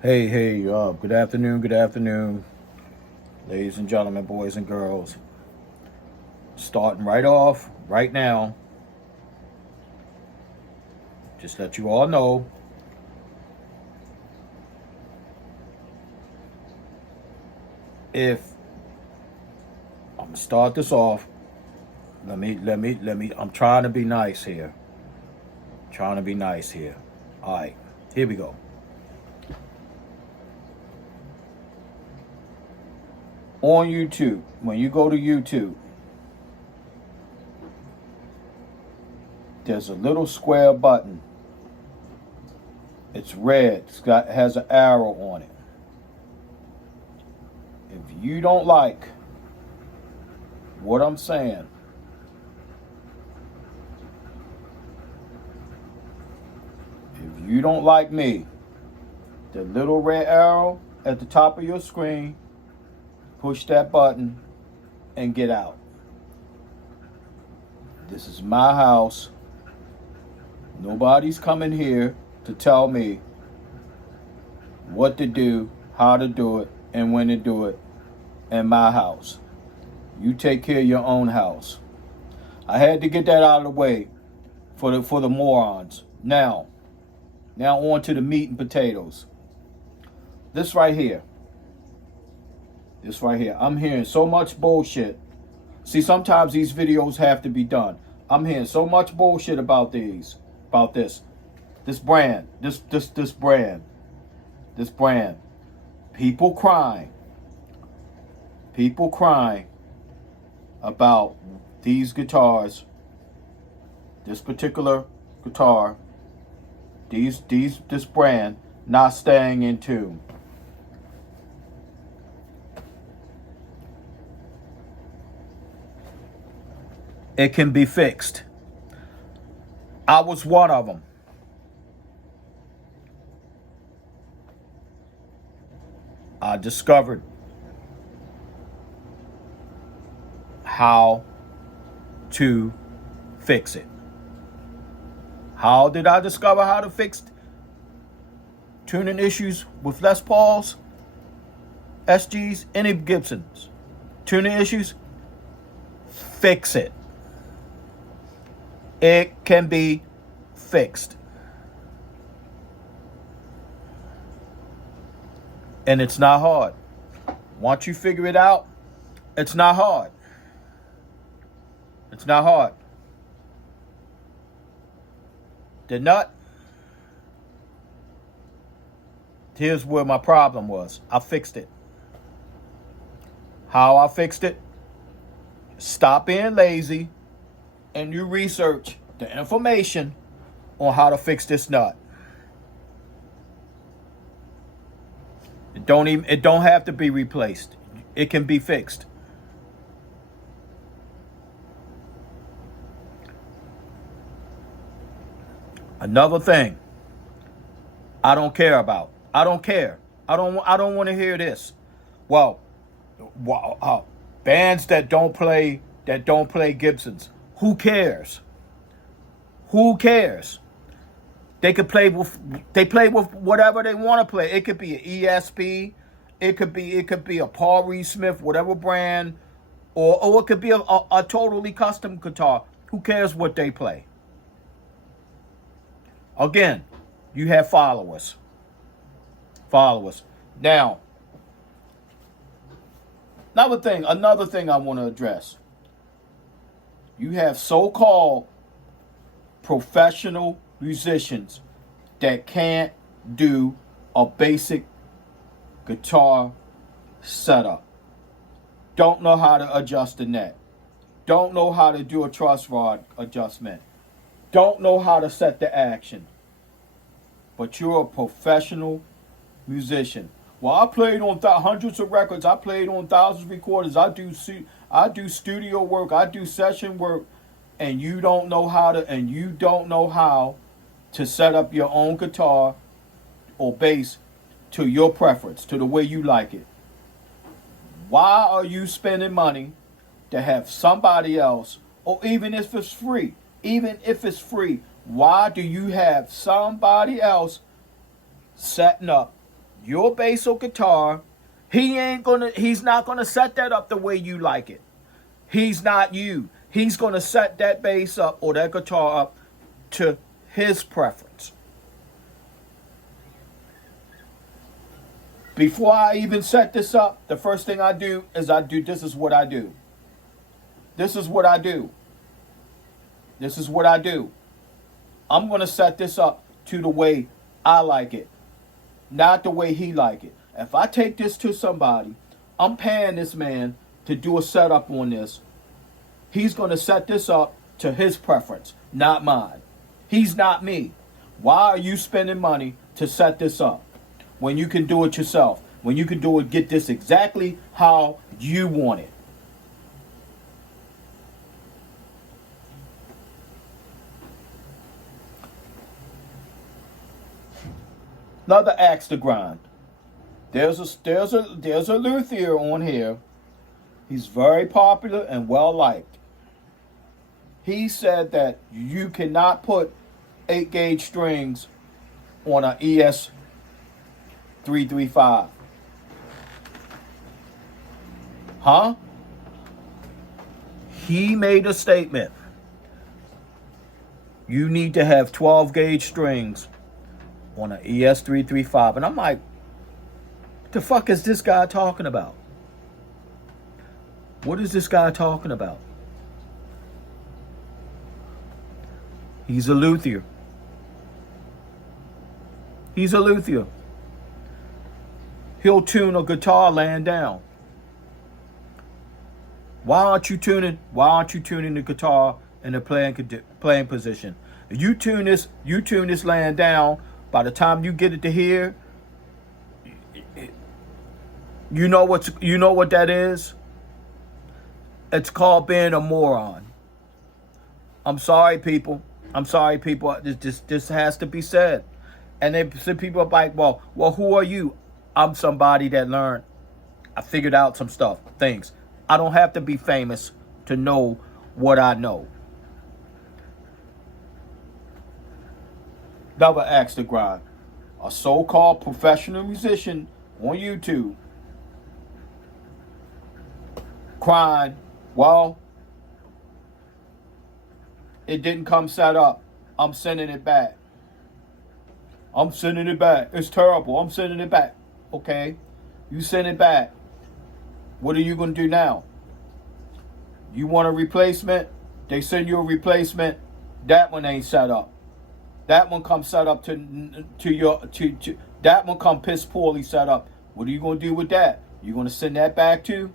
Hey, good afternoon, ladies and gentlemen, boys and girls. Starting right off, right now, just let you all know, if I'm gonna start this off, I'm trying to be nice here. Trying to be nice here. All right, here we go. On YouTube, when you go to YouTube, there's a little square button. It's red. Has an arrow on it. If you don't like what I'm saying, if you don't like me, the little red arrow at the top of your screen, push that button and get out. This is my house. Nobody's coming here to tell me what to do, how to do it, and when to do it in my house. You take care of your own house. I had to get that out of the way for the morons. Now on to the meat and potatoes. This right here. I'm hearing so much bullshit. See, sometimes these videos have to be done. I'm hearing so much bullshit about this brand. People crying about these guitars, this particular guitar, this brand not staying in tune. It can be fixed. I was one of them. I discovered how to fix it. How did I discover how to fix tuning issues with Les Pauls, SGs, any Gibsons? Tuning issues? Fix it. It can be fixed. And it's not hard. Once you figure it out, it's not hard. It's not hard. The nut, here's where my problem was. I fixed it. How I fixed it? Stop being lazy and you research the information on how to fix this nut. It don't have to be replaced. It can be fixed. Another thing I don't care about. I don't care. I don't want to hear this. Well, bands that don't play Gibsons. Who cares? Who cares? They play with whatever they want to play. It could be an ESP, it could be a Paul Reed Smith, whatever brand, or it could be a totally custom guitar. Who cares what they play? Again, you have followers. Now, another thing I want to address. You have so-called professional musicians that can't do a basic guitar setup. Don't know how to adjust the neck. Don't know how to do a truss rod adjustment. Don't know how to set the action. But you're a professional musician. Well, I played on hundreds of records. I played on thousands of recordings. I do studio work. I do session work. And you don't know how to set up your own guitar or bass to your preference, to the way you like it. Why are you spending money to have somebody else, or even if it's free, why do you have somebody else setting up your bass or guitar, he's not gonna set that up the way you like it. He's not you. He's gonna set that bass up or that guitar up to his preference. Before I even set this up, the first thing I do is this is what I do. This is what I do. This is what I do. I'm going to set this up to the way I like it, not the way he like it. If I take this to somebody, I'm paying this man to do a setup on this. He's going to set this up to his preference, not mine. He's not me. Why are you spending money to set this up when you can do it yourself? When you can do it, get this exactly how you want it. Another axe to grind. There's a luthier on here. He's very popular and well liked. He said that you cannot put 8-gauge strings on an ES 335. Huh? He made a statement. You need to have 12-gauge strings on an ES 335. And I'm like, what the fuck is this guy talking about? What is this guy talking about? He's a luthier. He's a luthier. He'll tune a guitar laying down. Why aren't you tuning the guitar in the playing position? You tune this laying down. By the time you get it to here, you know what that is? It's called being a moron. I'm sorry, people. This has to be said. And then some people are like, well, who are you? I'm somebody that learned. I figured out some things. I don't have to be famous to know what I know. Another axe to grind. A so-called professional musician on YouTube crying, well, it didn't come set up. I'm sending it back. It's terrible. I'm sending it back. Okay, you send it back. What are you going to do now? You want a replacement? They send you a replacement. That one ain't set up. That one comes set up to that one come piss poorly set up. What are you going to do with that? You going to send that back to?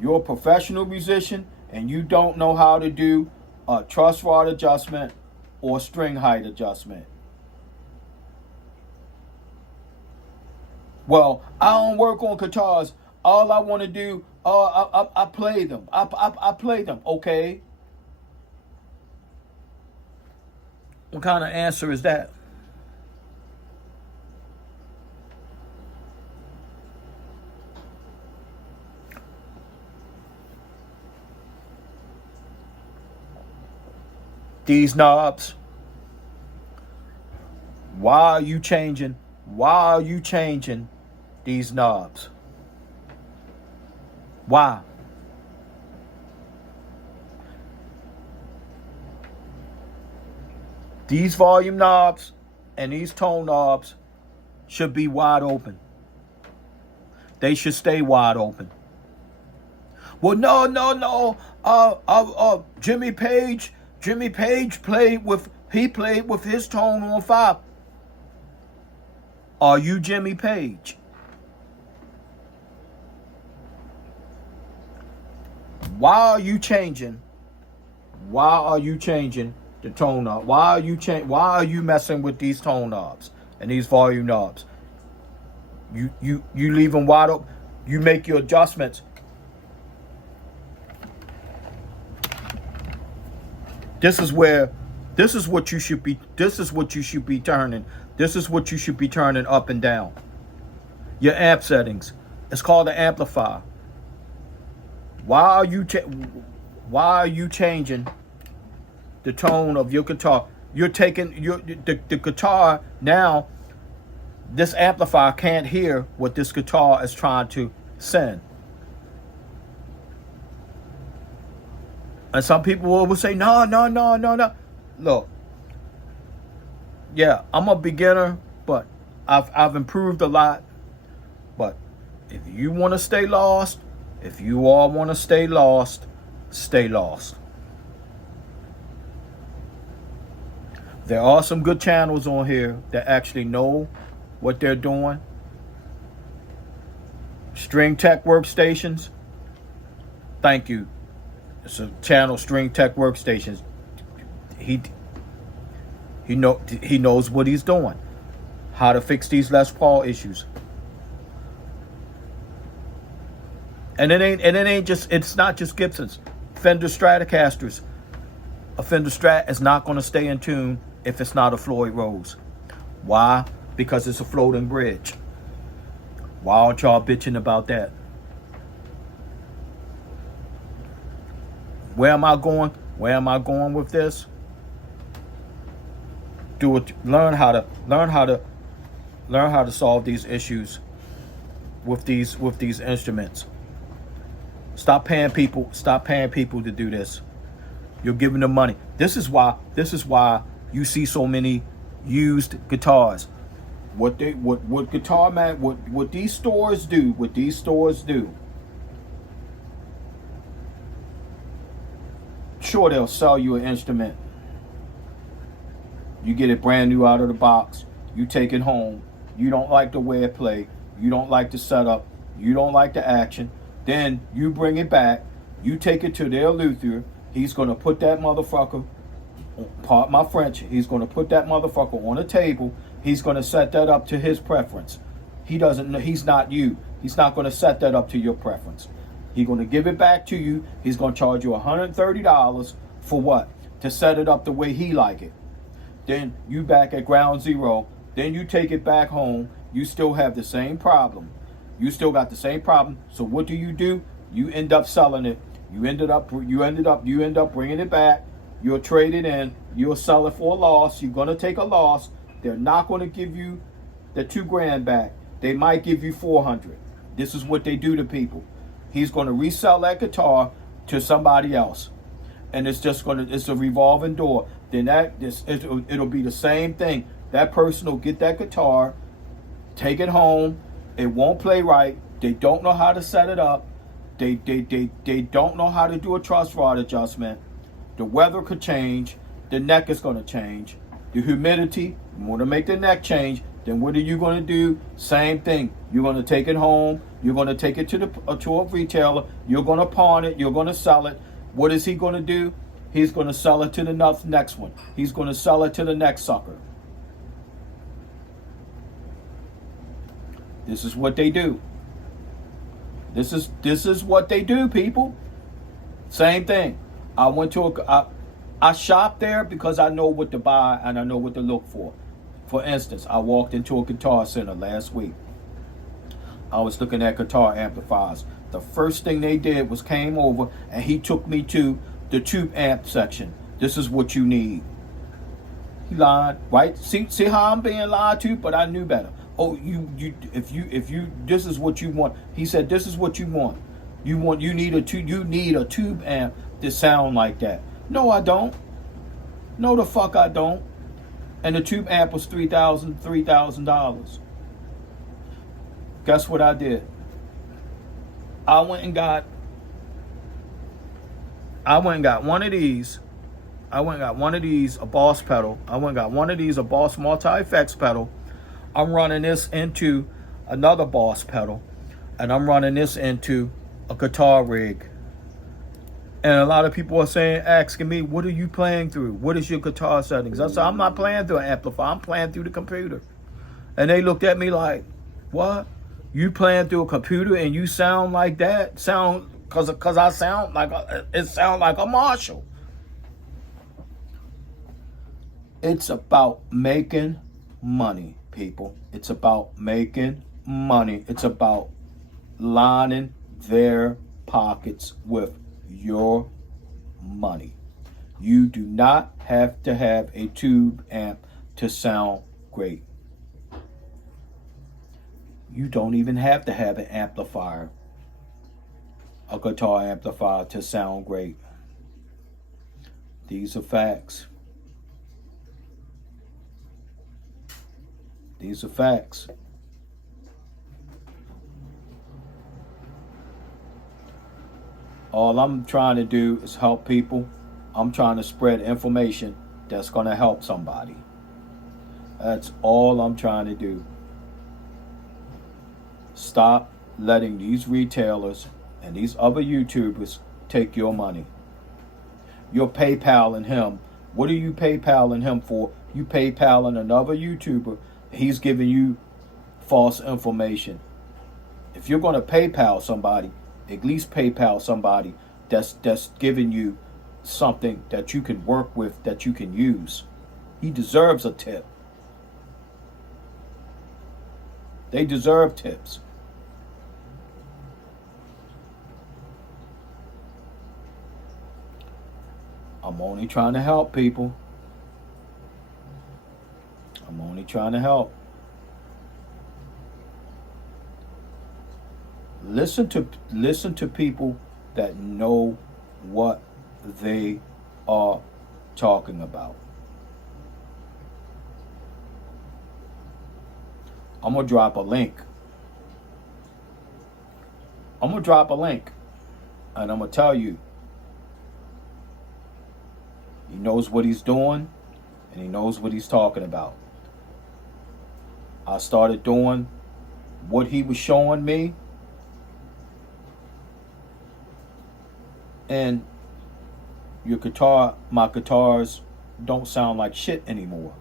You're a professional musician and you don't know how to do a truss rod adjustment or string height adjustment. Well, I don't work on guitars. All I want to do, I play them. I play them. Okay. What kind of answer is that? These knobs. Why are you changing these knobs? Why? These volume knobs and these tone knobs should be wide open. They should stay wide open. Well, no. Jimmy Page played with his tone on 5. Are you Jimmy Page? Why are you changing the tone knob? Why are you messing with these tone knobs and these volume knobs? You leave them wide open. You make your adjustments. This is what you should be turning. This is what you should be turning up and down. Your amp settings. It's called the amplifier. Why are you changing the tone of your guitar? You're taking the guitar now. This amplifier can't hear what this guitar is trying to send. And some people will say, no. Look, yeah, I'm a beginner, but I've improved a lot. But if you want to stay lost, if you all want to stay lost, stay lost. There are some good channels on here that actually know what they're doing. String Tech Workstations. Thank you. It's a channel, String Tech Workstations. He knows what he's doing. How to fix these Les Paul issues. And it's not just Gibsons. Fender Stratocasters. A Fender Strat is not going to stay in tune if it's not a Floyd Rose. Why? Because it's a floating bridge. Why aren't y'all bitching about that? Where am I going? Where am I going with this? Learn how to solve these issues with these instruments. Stop paying people to do this. You're giving them money. This is why you see so many used guitars. What these stores do. Sure, they'll sell you an instrument. You get it brand new out of the box. You take it home. You don't like the way it plays. You don't like the setup. You don't like the action. Then you bring it back. You take it to their luthier. He's going to put that motherfucker, pardon my French, he's going to put that motherfucker on a table. He's going to set that up to his preference. He's not you. He's not going to set that up to your preference. He's going to give it back to you. He's going to charge you $130 for what? To set it up the way he like it. Then you back at ground zero. Then you take it back home. You still have the same problem. You still got the same problem. So what do? You end up selling it. You end up bringing it back. You'll trade it in. You'll sell it for a loss. You're going to take a loss. They're not going to give you the $2,000 back. They might give you $400. This is what they do to people. He's going to resell that guitar to somebody else. And it's a revolving door. Then it'll be the same thing. That person will get that guitar, take it home. It won't play right. They don't know how to set it up. They don't know how to do a truss rod adjustment. The weather could change. The neck is going to change. The humidity, you want to make the neck change, then what are you going to do? Same thing. You're going to take it home. You're going to take it to a retailer. You're going to pawn it. You're going to sell it. What is he going to do? He's going to sell it to the next one. He's going to sell it to the next sucker. This is what they do. This is what they do, people. Same thing. I shop there because I know what to buy and I know what to look for. For instance, I walked into a Guitar Center last week. I was looking at guitar amplifiers. The first thing they did was came over and he took me to the tube amp section. This is what you need. He lied, right? See how I'm being lied to, but I knew better. Oh, if you this is what you want. He said this is what you want. You need a tube amp to sound like that. No, I don't. No, the fuck I don't. And the tube amp was $3,000. Guess what I did? I went and got one of these. I went and got one of these, a Boss pedal. I went and got one of these, a Boss multi-effects pedal. I'm running this into another Boss pedal. And I'm running this into a guitar rig. And a lot of people are asking me, what are you playing through? What is your guitar settings? I said, I'm not playing through an amplifier. I'm playing through the computer. And they looked at me like, what? You playing through a computer and you sound like that? Because I sound like a Marshall. It's about making money, people. It's about making money. It's about lining their pockets with your money. You do not have to have a tube amp to sound great. You don't even have to have an amplifier, a guitar amplifier, to sound great. These are facts. These are facts. All I'm trying to do is help people. I'm trying to spread information that's going to help somebody. That's all I'm trying to do. Stop letting these retailers and these other YouTubers take your money. You're PayPaling him. What are you PayPaling him for? You PayPaling another YouTuber. He's giving you false information. If you're going to PayPal somebody, at least PayPal somebody that's giving you something that you can work with, that you can use. He deserves a tip. They deserve tips. I'm only trying to help people. I'm only trying to help. Listen to people that know what they are talking about. I'm going to drop a link. I'm going to drop a link. And I'm going to tell you. He knows what he's doing. And he knows what he's talking about. I started doing what he was showing me. And my guitars don't sound like shit anymore.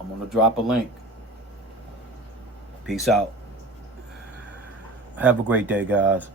I'm going to drop a link. Peace out. Have a great day, guys.